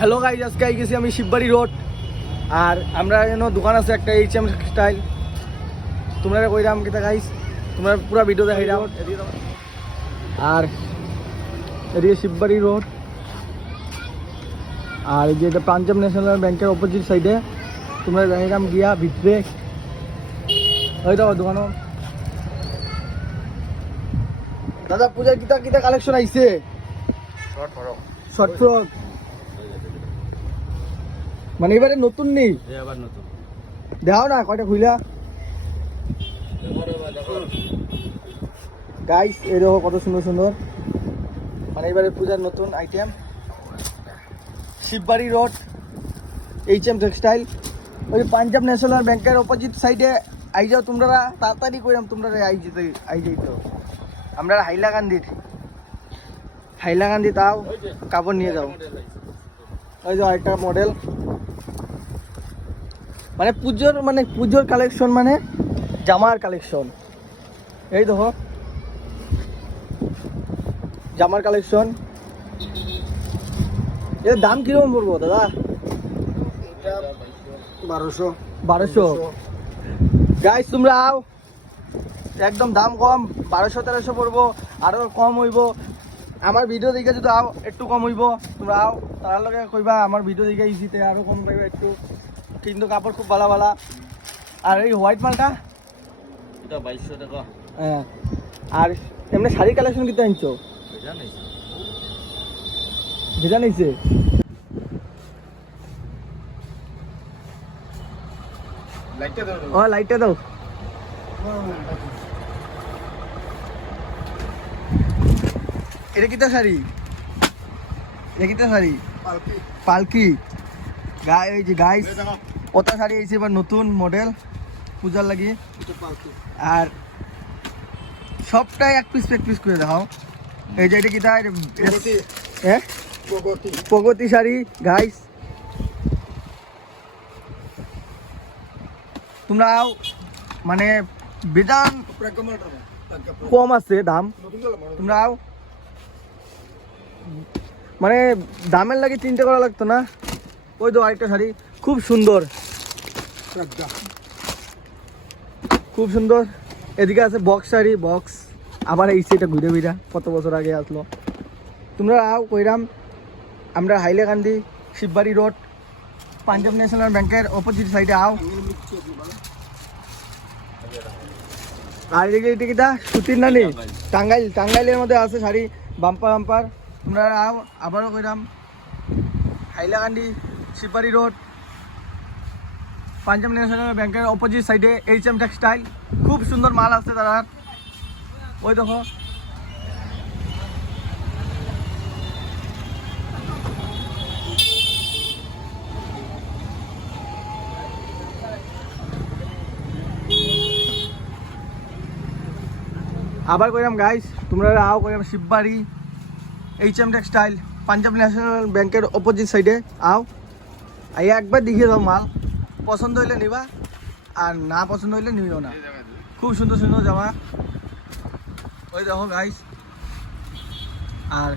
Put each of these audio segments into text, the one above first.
Hello guys, আজকে I গেছি আমি শিববাড়ি রোড। আর আমরা এখানে দোকান আছে একটা এইচএম স্টাইল। তোমরা কইরাম কিতা গাইজ, তোমরা পুরো ভিডিও দেখাই দাও। আর এদিকে শিববাড়ি রোড, আর এই যে এটা পাঞ্জাব ন্যাশনাল ব্যাংকের অপোজিট সাইডে। তোমরা দেখাইলাম গিয়া ভিতরে ওই দাও দোকান। দাদা পূজার কিতা কিতা কালেকশন আইছে? শর্ট ফ্রক মানে এবারে নতুন নেই, দেখাও না কয়টা খুইলা গাইস। এই দেখো কত সুন্দর সুন্দর, মানে এবারে পূজার নতুন item. Shivbari road HM textile, ওই পাঞ্জাব ন্যাশনাল ব্যাংকের অপোজিট সাইডে আই যাও তোমরা। তাড়াতাড়ি কইরাম তোমরা আই যাইতো। আমরা হাইলাকান্দি তাও কাপড় নিয়ে যাও। ওই যে একটা মডেল, মানে পুজোর কালেকশন, মানে জামার কালেকশন। এই দেখো জামার কালেকশন। এর দাম কিরকম পড়বো দাদা? 1200 গাইস, তোমরা আও, একদম দাম কম, 1200-1300 পড়বো, আরো কম হইব। আমার ভিডিও দেখে যদি আও একটু কম হইব, তোমরা আও তার লগে কইবা আমার ভিডিও দেখে ইজিতে আরো কম পাইবে একটু। কিন্তু কাপড় খুব ভালো ভালো। আর এই হোয়াইট মালটা এটা 2200 টাকা। হ্যাঁ, আর এমনি শাড়ি কালেকশন কিতে আনছো? যেটা নিছে লাইটটা দাও। এটা কিতা শাড়ি? পালকি এই যে গাইস, ওটা শাড়ি আইছে এবার নতুন মডেল পূজার লাগি। আর সবটাই এক পিস করে দেখাও। এই যে এটা কিতা? হ্যাঁ, প্রগতি শাড়ি গাইস। তোমরা আও, মানে বেদান কম আছে দাম। তোমরা আও, মানে দামের লাগে চিন্তা করা লাগতো না। ওই তো আরেকটা শাড়ি খুব সুন্দর, খুব সুন্দর। এদিকে আছে বক্স শাড়ি, বক্স আবার এই সেটা ঘুরে ফিরা কত বছর আগে আসলো। তোমরা আও কইরাম, আমরা হাইলাকান্দি শিববাড়ি রোড পাঞ্জাব ন্যাশনাল ব্যাংকের অপোজিট সাইডে আও। আর এদিকে এটা সুতির না নেই, টাঙ্গাইলের মধ্যে আছে শাড়ি বাম্পার। তোমরা আও, আবারও কইরাম হাইলাকান্দি শিববাড়ি রোড পাঞ্জাব ন্যাশনাল ব্যাংকের অপোজিট সাইডে এইচএম টেক্সটাইল। খুব সুন্দর মাল আছে তারা। ওই দেখো আবার কইরাম গাইস, তোমরা আও কইরাম Shibbari HM textile Punjab national ব্যাংকের অপোজিট সাইডে আও। আইয়া একবার দেখিয়ে দাও মাল, পছন্দ হইলে নিবা, আর না পছন্দ হইলে নিও না। খুব সুন্দর সুন্দর জামা। ওই দেখো গাইস। আর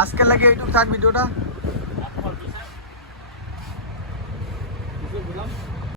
আজকের লাগে এইটুকু থাক ভিডিওটা।